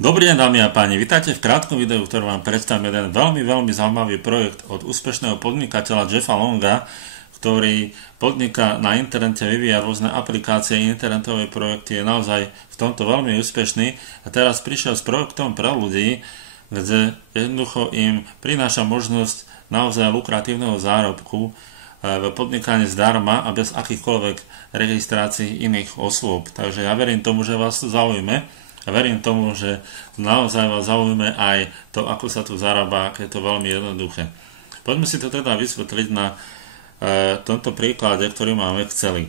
Dobrý deň, dámy a páni, vítajte v krátkom videu, ktorý vám predstavím jeden veľmi zaujímavý projekt od úspešného podnikateľa Jeffa Longa, ktorý podniká na internete, vyvíja rôzne aplikácie, internetové projekty, je naozaj v tomto veľmi úspešný a teraz prišiel s projektom pre ľudí, kde jednoducho im prináša možnosť naozaj lukratívneho zárobku v podnikaní zdarma a bez akýchkoľvek registrácií iných osôb. Takže ja verím tomu, že vás to zaujme. A verím tomu, že naozaj vás zaujíma aj to, ako sa tu zarába, aké je to veľmi jednoduché. Poďme si to teda vysvetliť na tomto príklade, ktorý máme v Exceli.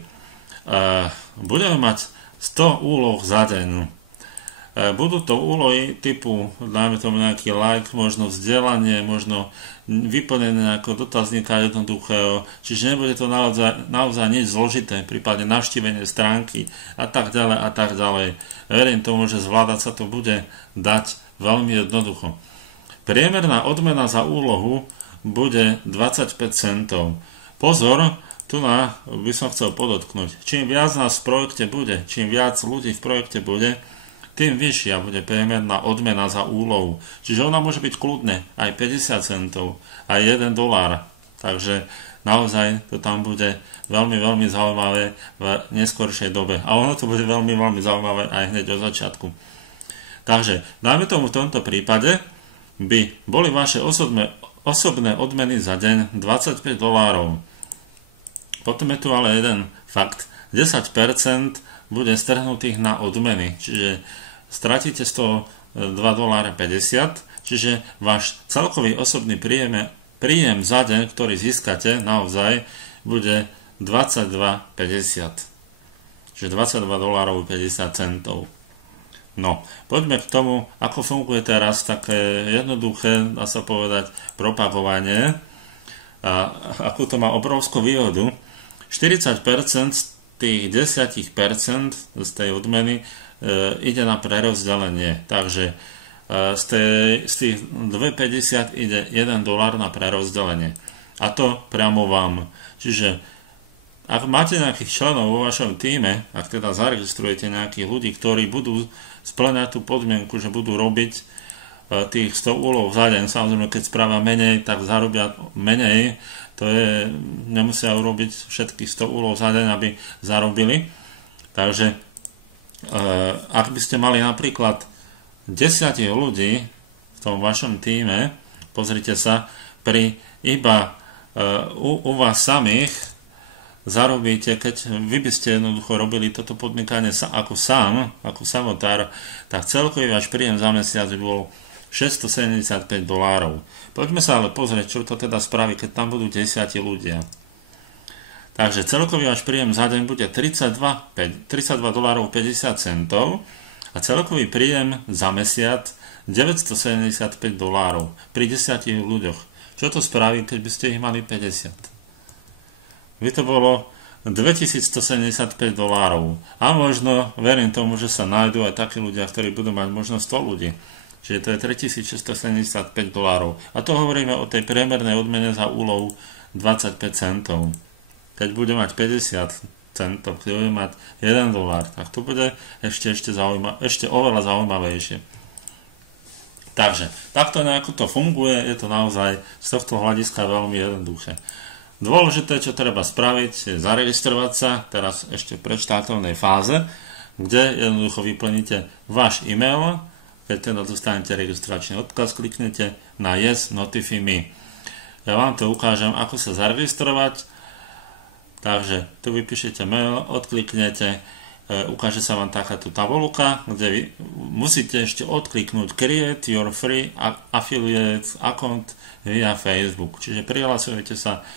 Budeme mať 100 úloh za deň. Budú to úlohy typu, dáme tomu nejaký like, možno vzdelanie, možno vyplnenie nejakého dotazníka jednoduchého, čiže nebude to naozaj nič zložité, prípadne navštívenie stránky a tak ďalej. Verím tomu, že zvládať sa to bude dať veľmi jednoducho. Priemerná odmena za úlohu bude 25 centov. Pozor, tu by som chcel podotknúť, čím viac nás v projekte bude, čím viac ľudí v projekte bude, tým vyššia bude priemerná odmena za úlohu. Čiže ona môže byť kľudne aj 50 centov, aj $1. Takže naozaj to tam bude veľmi zaujímavé v neskoršej dobe. A ono to bude veľmi zaujímavé aj hneď od začiatku. Takže, dáme tomu v tomto prípade, by boli vaše osobné odmeny za deň $25. Potom je tu ale jeden fakt. 10% bude strhnutých na odmeny, čiže stratíte z toho $2.50, čiže váš celkový osobný príjem za deň, ktorý získate, naozaj bude $22.50, čiže $22.50. No, poďme k tomu, ako funguje teraz také jednoduché, dá sa povedať, propagovanie a ako to má obrovskú výhodu. 40% tých 10% z tej odmeny ide na prerozdelenie. Takže z tých 2,50 ide $1 na prerozdelenie. A to priamo vám. Čiže ak máte nejakých členov vo vašom týme, ak teda zaregistrujete nejakých ľudí, ktorí budú spĺňať tú podmienku, že budú robiť tých 100 úloh za deň, samozrejme keď spravia menej, tak zarobia menej. To je, nemusia urobiť všetkých 100 úloh za deň, aby zarobili. Takže ak by ste mali napríklad 10 ľudí v tom vašom týme, pozrite sa, pri iba u vás samých zarobíte, keď vy by ste jednoducho robili toto podnikanie ako samotár, tak celkový váš príjem za mesiac by bol $675. Poďme sa ale pozrieť, čo to teda spraví, keď tam budú 10 ľudia. Takže celkový váš príjem za deň bude $32.50 a celkový príjem za mesiac $975 pri 10 ľuďoch. Čo to spraví, keď by ste ich mali 50? By to bolo $2175 a možno, verím tomu, že sa nájdú aj takí ľudia, ktorí budú mať možno 100 ľudí. Čiže to je $3675. A to hovoríme o tej priemernej odmene za úlohu 25 centov. Keď bude mať 50 centov, keď bude mať $1, tak to bude ešte oveľa zaujímavejšie. Takže, takto nejako to funguje, je to naozaj z tohto hľadiska veľmi jednoduché. Dôležité, čo treba spraviť, je zaregistrovať sa, teraz ešte v predštartovnej fáze, kde jednoducho vyplníte váš e-mail. Keď teda dostanete registračný odkaz, kliknete na Yes, Notify Me. Ja vám to ukážem, ako sa zaregistrovať. Takže tu vypíšete mail, odkliknete, ukáže sa vám takáto tabuľka, kde vy musíte ešte odkliknúť Create your free affiliate account via Facebook. Čiže prihlasujete sa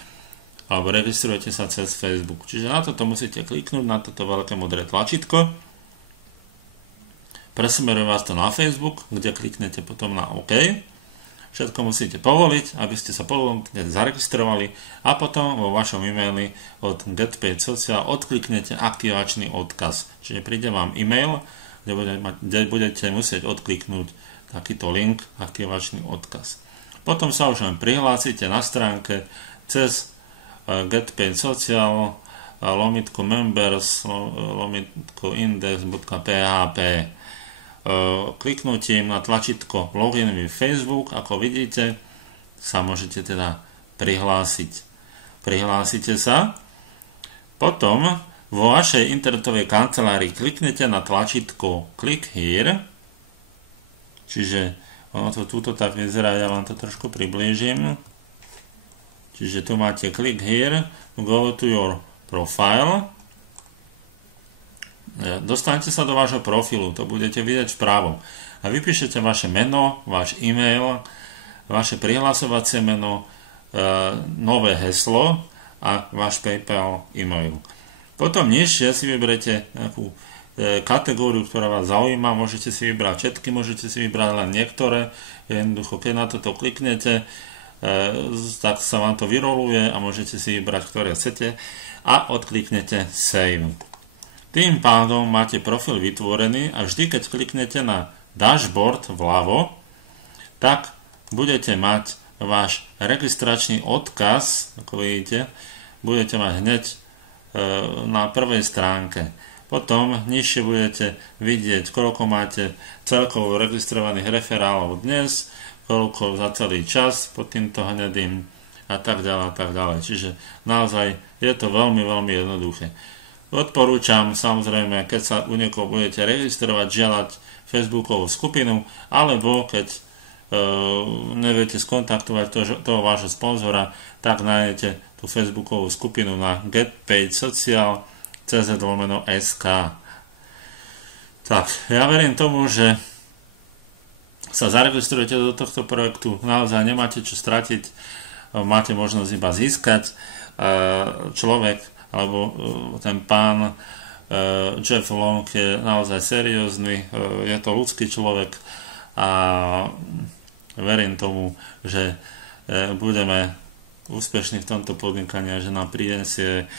alebo registrujete sa cez Facebook. Čiže na toto musíte kliknúť, na toto veľké modré tlačítko. Presmeruje vás to na Facebook, kde kliknete potom na OK. Všetko musíte povoliť, aby ste sa zaregistrovali a potom vo vašom e-maili od GetPaid Social odkliknete aktivačný odkaz. Čiže príde vám e-mail, kde budete musieť odkliknúť takýto link, aktivačný odkaz. Potom sa už len prihlásite na stránke cez GetPaid Social /members /index.php kliknutím na tlačítko Login with Facebook, ako vidíte, sa môžete teda prihlásiť. Prihlásite sa, potom vo vašej internetovej kancelárii kliknete na tlačítko Click Here, čiže ono to túto tak vyzerá, ja vám to trošku priblížim. Čiže tu máte Click Here, go to your profile. Dostanete sa do vášho profilu, to budete vidieť vpravo. A vypíšete vaše meno, váš e-mail, vaše prihlasovacie meno, nové heslo a váš PayPal e-mail. Potom nižšie si vyberete nejakú kategóriu, ktorá vás zaujíma, môžete si vybrať všetky, môžete si vybrať len niektoré. Jednoducho, keď na toto kliknete, tak sa vám to vyroluje a môžete si vybrať, ktoré chcete a odkliknete Save. Tým pádom máte profil vytvorený a vždy, keď kliknete na dashboard vľavo, tak budete mať váš registračný odkaz, ako vidíte, budete mať hneď na prvej stránke. Potom nižšie budete vidieť, koľko máte celkovo registrovaných referálov dnes, koľko za celý čas pod týmto hnedým a tak ďalej, a tak ďalej. Čiže naozaj je to veľmi, veľmi jednoduché. Odporúčam samozrejme, keď sa u niekoho budete registrovať, žiadať Facebookovú skupinu, alebo keď neviete skontaktovať toho vášho sponzora, tak nájdete tú Facebookovú skupinu na getpagedsocial.cz/sk. Tak, ja verím tomu, že sa zaregistrujete do tohto projektu, naozaj nemáte čo stratiť, máte možnosť iba získať. Človek alebo ten pán Jeff Long je naozaj seriózny, je to ľudský človek a verím tomu, že budeme úspešní v tomto podnikaní a že nám prinesie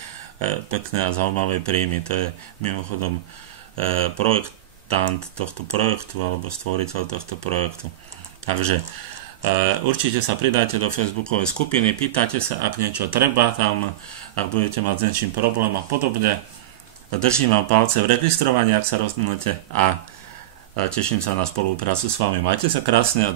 pekné a zaujímavé príjmy. To je mimochodom projektant tohto projektu alebo stvoriteľ tohto projektu. Takže určite sa pridáte do Facebookovej skupiny, pýtate sa, ak niečo treba tam, ak budete mať s niečím problém a podobne. Držím vám palce v registrovaní, ak sa rozhodnete a teším sa na spoluprácu s vami. Majte sa krásne a